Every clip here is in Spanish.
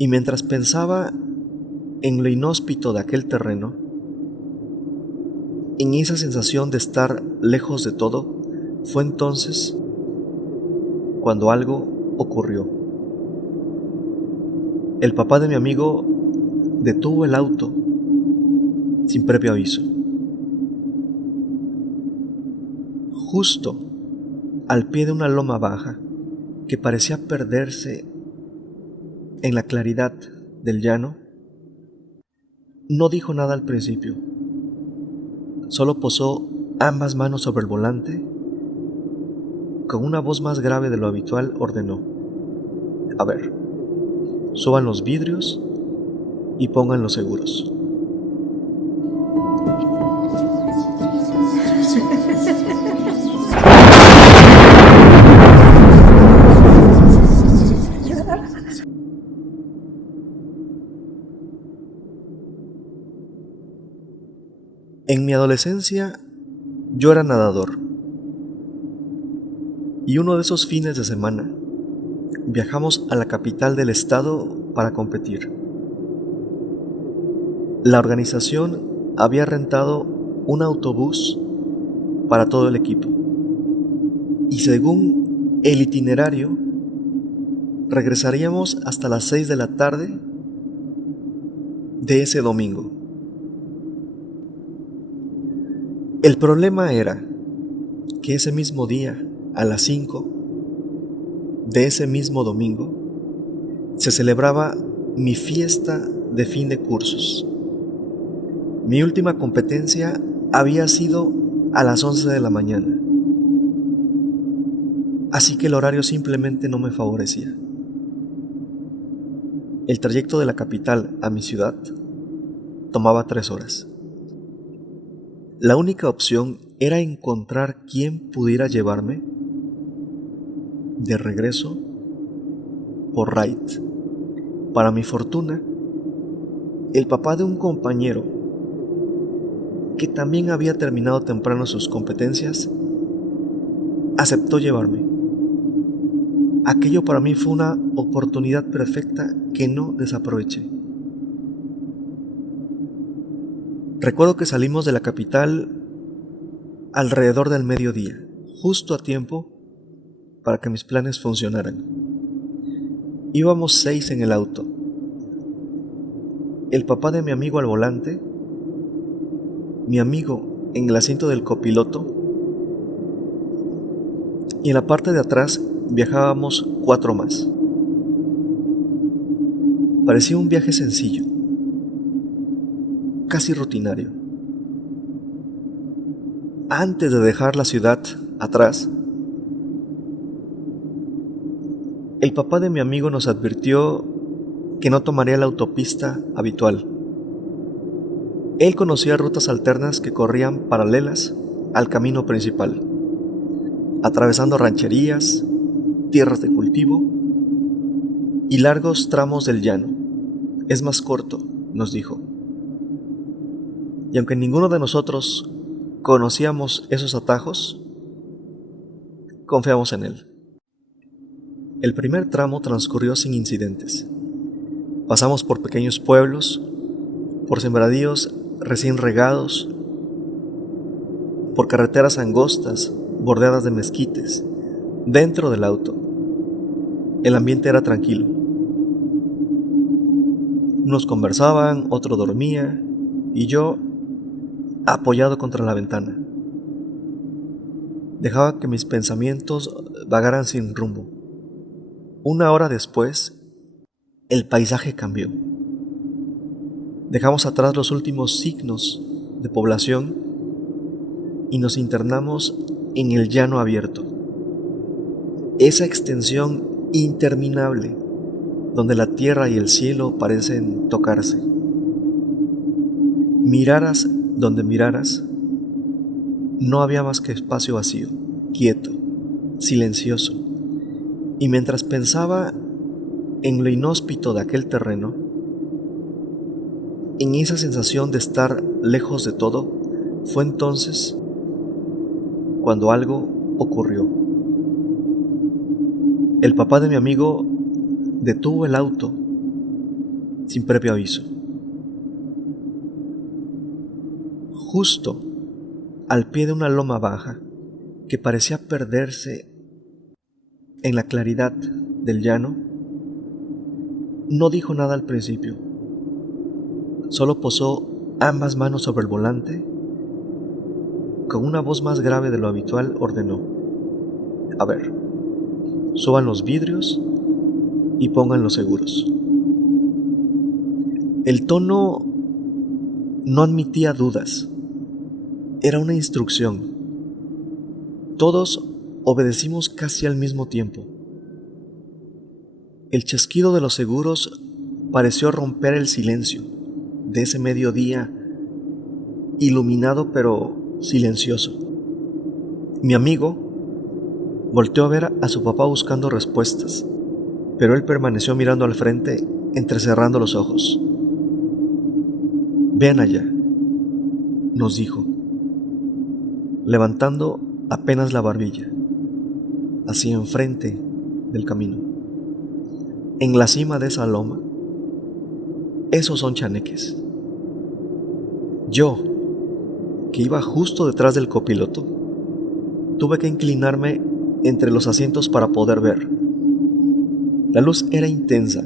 Y mientras pensaba en lo inhóspito de aquel terreno, en esa sensación de estar lejos de todo, fue entonces cuando algo ocurrió. El papá de mi amigo detuvo el auto sin previo aviso, justo al pie de una loma baja que parecía perderse en la claridad del llano. No dijo nada al principio, solo posó ambas manos sobre el volante. Con una voz más grave de lo habitual ordenó: a ver, suban los vidrios y pongan los seguros. En mi adolescencia yo era nadador, y uno de esos fines de semana viajamos a la capital del estado para competir. La organización había rentado un autobús para todo el equipo, y según el itinerario regresaríamos hasta las 6 de la tarde de ese domingo. El problema era que ese mismo día, a las 5 de ese mismo domingo, se celebraba mi fiesta de fin de cursos. Mi última competencia había sido a las 11 de la mañana, así que el horario simplemente no me favorecía. El trayecto de la capital a mi ciudad tomaba 3 horas. La única opción era encontrar quien pudiera llevarme de regreso por ride. Para mi fortuna, el papá de un compañero que también había terminado temprano sus competencias aceptó llevarme. Aquello para mí fue una oportunidad perfecta que no desaproveché. Recuerdo que salimos de la capital alrededor del mediodía, justo a tiempo para que mis planes funcionaran. Íbamos 6 en el auto. El papá de mi amigo al volante, mi amigo en el asiento del copiloto, y en la parte de atrás viajábamos 4 más. Parecía un viaje sencillo, casi rutinario. Antes de dejar la ciudad atrás, el papá de mi amigo nos advirtió que no tomaría la autopista habitual. Él conocía rutas alternas que corrían paralelas al camino principal, atravesando rancherías, tierras de cultivo y largos tramos del llano. Es más corto, nos dijo. Y aunque ninguno de nosotros conocíamos esos atajos, confiamos en él. El primer tramo transcurrió sin incidentes. Pasamos por pequeños pueblos, por sembradíos recién regados, por carreteras angostas bordeadas de mezquites. Dentro del auto, el ambiente era tranquilo. Unos conversaban, otro dormía, y yo apoyado contra la ventana. Dejaba que mis pensamientos vagaran sin rumbo. 1 hora después, el paisaje cambió. Dejamos atrás los últimos signos de población y nos internamos en el llano abierto. Esa extensión interminable donde la tierra y el cielo parecen tocarse. Miraras donde miraras, no había más que espacio vacío, quieto, silencioso. Y mientras pensaba en lo inhóspito de aquel terreno, en esa sensación de estar lejos de todo, fue entonces cuando algo ocurrió. El papá de mi amigo detuvo el auto sin previo aviso. Justo al pie de una loma baja que parecía perderse en la claridad del llano, no dijo nada al principio. Solo posó ambas manos sobre el volante. Con una voz más grave de lo habitual ordenó: a ver, suban los vidrios y pongan los seguros. El tono no admitía dudas. Era una instrucción. Todos obedecimos casi al mismo tiempo. El chasquido de los seguros pareció romper el silencio de ese mediodía iluminado pero silencioso. Mi amigo volteó a ver a su papá buscando respuestas, pero él permaneció mirando al frente, entrecerrando los ojos. Vean allá, nos dijo, levantando apenas la barbilla, hacia enfrente del camino. En la cima de esa loma, esos son chaneques. Yo, que iba justo detrás del copiloto, tuve que inclinarme entre los asientos para poder ver. La luz era intensa,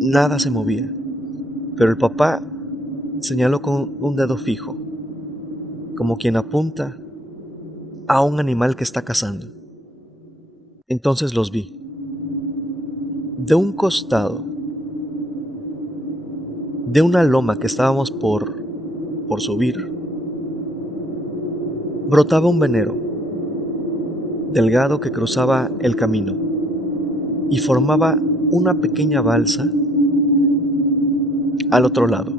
nada se movía, pero el papá señaló con un dedo fijo, como quien apunta a un animal que está cazando. Entonces los vi. De un costado, de una loma que estábamos por subir, brotaba un venero delgado que cruzaba el camino y formaba una pequeña balsa al otro lado.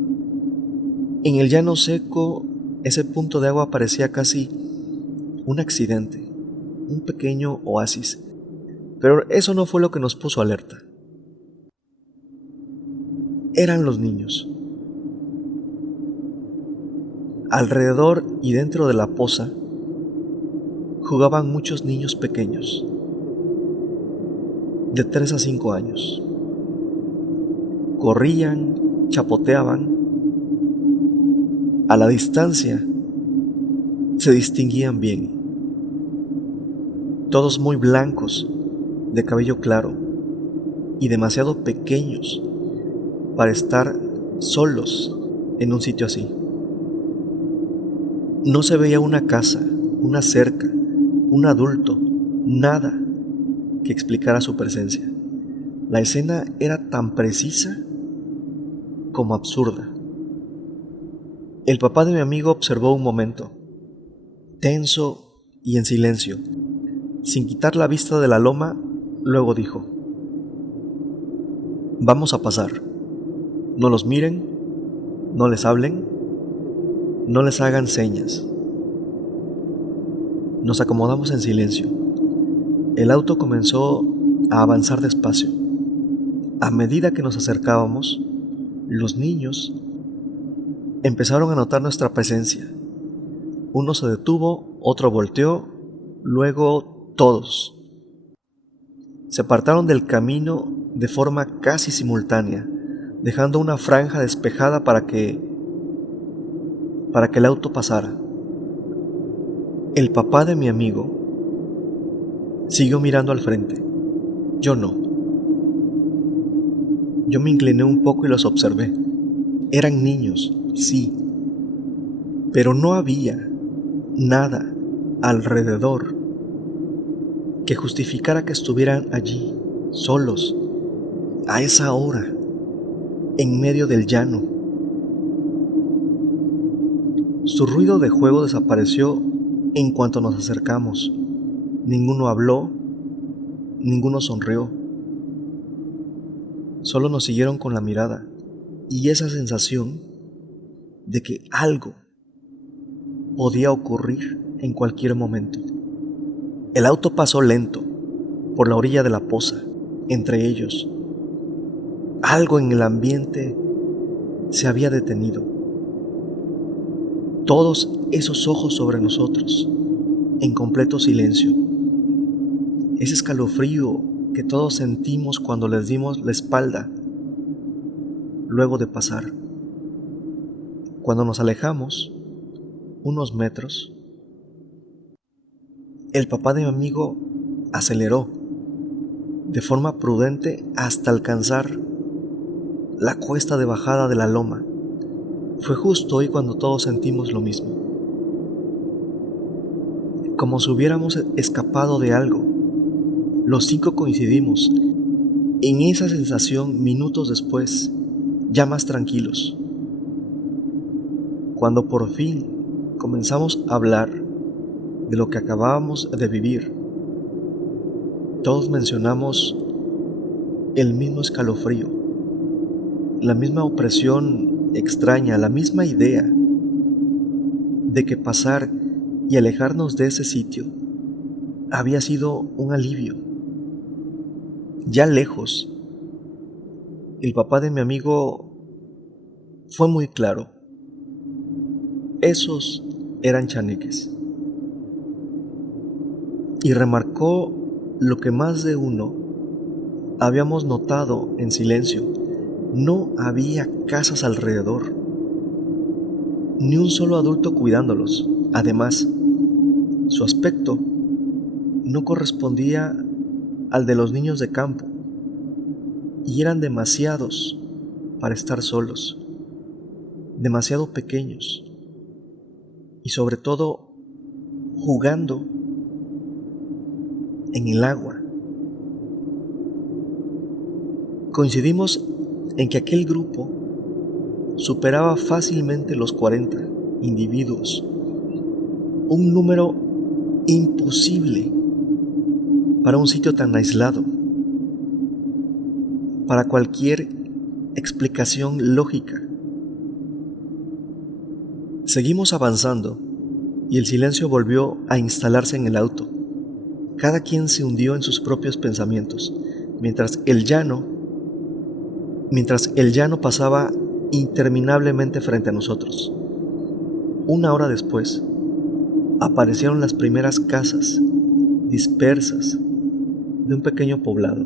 En el llano seco, ese punto de agua parecía casi un accidente, un pequeño oasis, pero eso no fue lo que nos puso alerta. Eran los niños. Alrededor y dentro de la poza jugaban muchos niños pequeños, de 3 a 5 años. Corrían, chapoteaban. A la distancia se distinguían bien. Todos muy blancos, de cabello claro y demasiado pequeños para estar solos en un sitio así. No se veía una casa, una cerca, un adulto, nada que explicara su presencia. La escena era tan precisa como absurda. El papá de mi amigo observó un momento, tenso y en silencio. Sin quitar la vista de la loma, luego dijo: vamos a pasar. No los miren, no les hablen, no les hagan señas. Nos acomodamos en silencio. El auto comenzó a avanzar despacio. A medida que nos acercábamos, los niños empezaron a notar nuestra presencia. Uno se detuvo, otro volteó, luego todos. Se apartaron del camino de forma casi simultánea, dejando una franja despejada para que el auto pasara. El papá de mi amigo siguió mirando al frente. Yo no. Yo me incliné un poco y los observé. Eran niños, sí, pero no había nada alrededor que justificara que estuvieran allí, solos, a esa hora, en medio del llano. Su ruido de juego desapareció en cuanto nos acercamos. Ninguno habló, ninguno sonrió. Solo nos siguieron con la mirada y esa sensación de que algo podía ocurrir en cualquier momento. El auto pasó lento por la orilla de la poza, entre ellos. Algo en el ambiente se había detenido. Todos esos ojos sobre nosotros, en completo silencio. Ese escalofrío que todos sentimos cuando les dimos la espalda. luego de pasar. Cuando nos alejamos unos metros, el papá de mi amigo aceleró de forma prudente hasta alcanzar la cuesta de bajada de la loma. Fue justo hoy cuando todos sentimos lo mismo, como si hubiéramos escapado de algo. Los 5 coincidimos en esa sensación minutos después, ya más tranquilos. Cuando por fin comenzamos a hablar de lo que acabábamos de vivir, todos mencionamos el mismo escalofrío, la misma opresión extraña, la misma idea de que pasar y alejarnos de ese sitio había sido un alivio. Ya lejos, el papá de mi amigo fue muy claro. Esos eran chaneques. Y remarcó lo que más de uno habíamos notado en silencio. No había casas alrededor, ni un solo adulto cuidándolos. Además, su aspecto no correspondía al de los niños de campo, y eran demasiados para estar solos, demasiado pequeños, y sobre todo jugando en el agua. Coincidimos en que aquel grupo superaba fácilmente los 40 individuos, un número imposible para un sitio tan aislado. Para cualquier explicación lógica. Seguimos avanzando y el silencio volvió a instalarse en el auto. Cada quien se hundió en sus propios pensamientos, mientras el llano pasaba interminablemente frente a nosotros. 1 hora después, aparecieron las primeras casas dispersas de un pequeño poblado.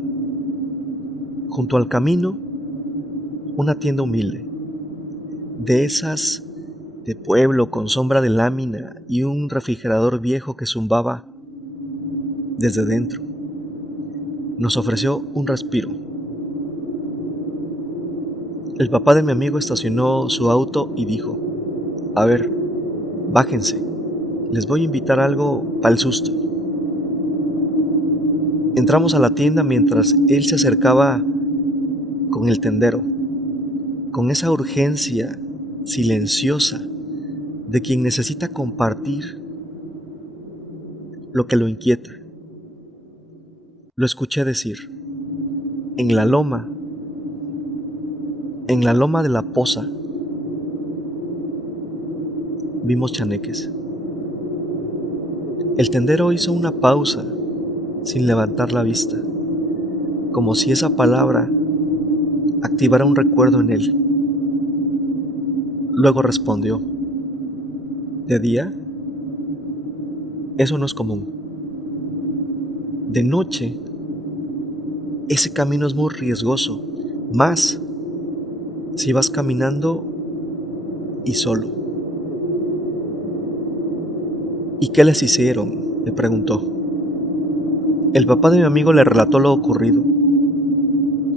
Junto al camino, una tienda humilde, de esas de pueblo con sombra de lámina y un refrigerador viejo que zumbaba desde dentro. Nos ofreció un respiro. El papá de mi amigo estacionó su auto y dijo: a ver, bájense, les voy a invitar algo para el susto. Entramos a la tienda mientras él se acercaba con el tendero, con esa urgencia silenciosa de quien necesita compartir lo que lo inquieta. Lo escuché decir: en la loma de la Poza, vimos chaneques. El tendero hizo una pausa sin levantar la vista, como si esa palabra activara un recuerdo en él. Luego respondió: ¿de día? Eso no es común. De noche, ese camino es muy riesgoso, más si vas caminando y solo. ¿Y qué les hicieron?, le preguntó. El papá de mi amigo le relató lo ocurrido.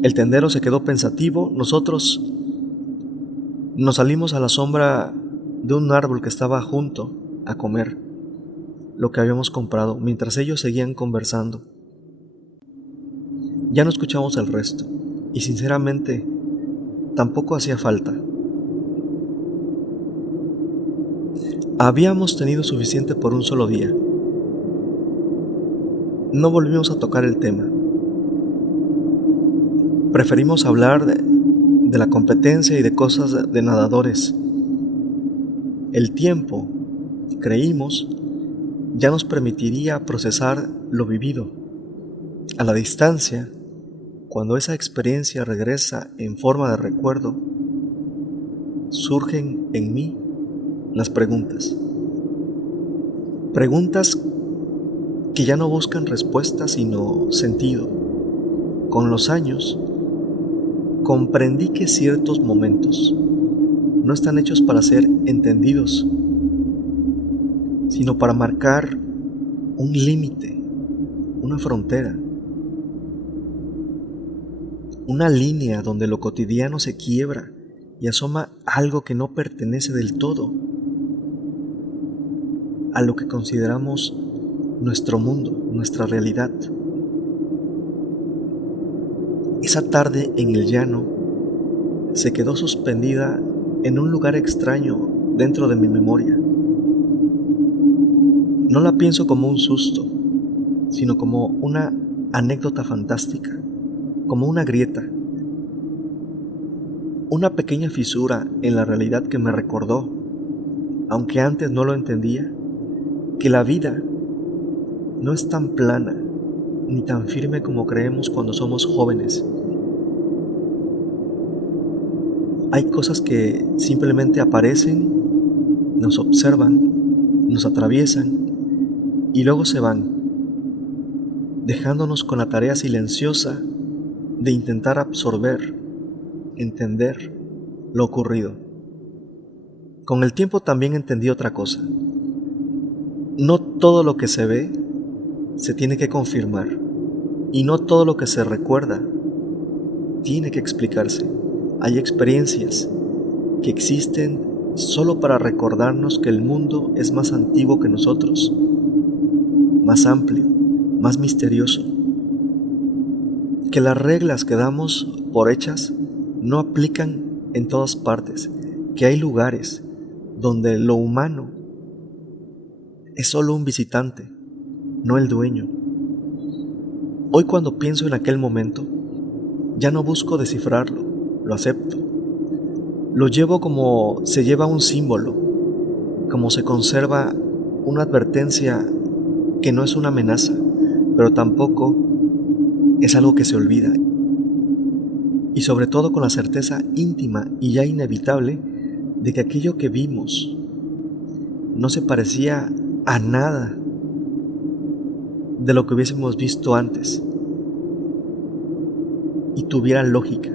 El tendero se quedó pensativo. Nosotros nos salimos a la sombra de un árbol que estaba junto a comer lo que habíamos comprado, mientras ellos seguían conversando. Ya no escuchamos el resto, y sinceramente tampoco hacía falta. Habíamos tenido suficiente por un solo día. No volvimos a tocar el tema. Preferimos hablar de la competencia y de cosas de nadadores. El tiempo, creímos, ya nos permitiría procesar lo vivido. A la distancia, cuando esa experiencia regresa en forma de recuerdo, surgen en mí las preguntas. Preguntas que ya no buscan respuesta sino sentido. Con los años, comprendí que ciertos momentos no están hechos para ser entendidos, sino para marcar un límite, una frontera, una línea donde lo cotidiano se quiebra y asoma algo que no pertenece del todo a lo que consideramos nuestro mundo, nuestra realidad. Esa tarde en el llano se quedó suspendida en un lugar extraño dentro de mi memoria. No la pienso como un susto, sino como una anécdota fantástica, como una grieta, una pequeña fisura en la realidad que me recordó, aunque antes no lo entendía, que la vida no es tan plana ni tan firme como creemos cuando somos jóvenes. Hay cosas que simplemente aparecen, nos observan, nos atraviesan y luego se van, dejándonos con la tarea silenciosa de intentar absorber, entender lo ocurrido. Con el tiempo también entendí otra cosa. No todo lo que se ve se tiene que confirmar y no todo lo que se recuerda tiene que explicarse. Hay experiencias que existen solo para recordarnos que el mundo es más antiguo que nosotros, más amplio, más misterioso, que las reglas que damos por hechas no aplican en todas partes, que hay lugares donde lo humano es solo un visitante, no el dueño. Hoy cuando pienso en aquel momento, ya no busco descifrarlo, lo acepto. Lo llevo como se lleva un símbolo, como se conserva una advertencia que no es una amenaza, pero tampoco es algo que se olvida. Y sobre todo con la certeza íntima y ya inevitable de que aquello que vimos no se parecía a nada de lo que hubiésemos visto antes y tuviera lógica.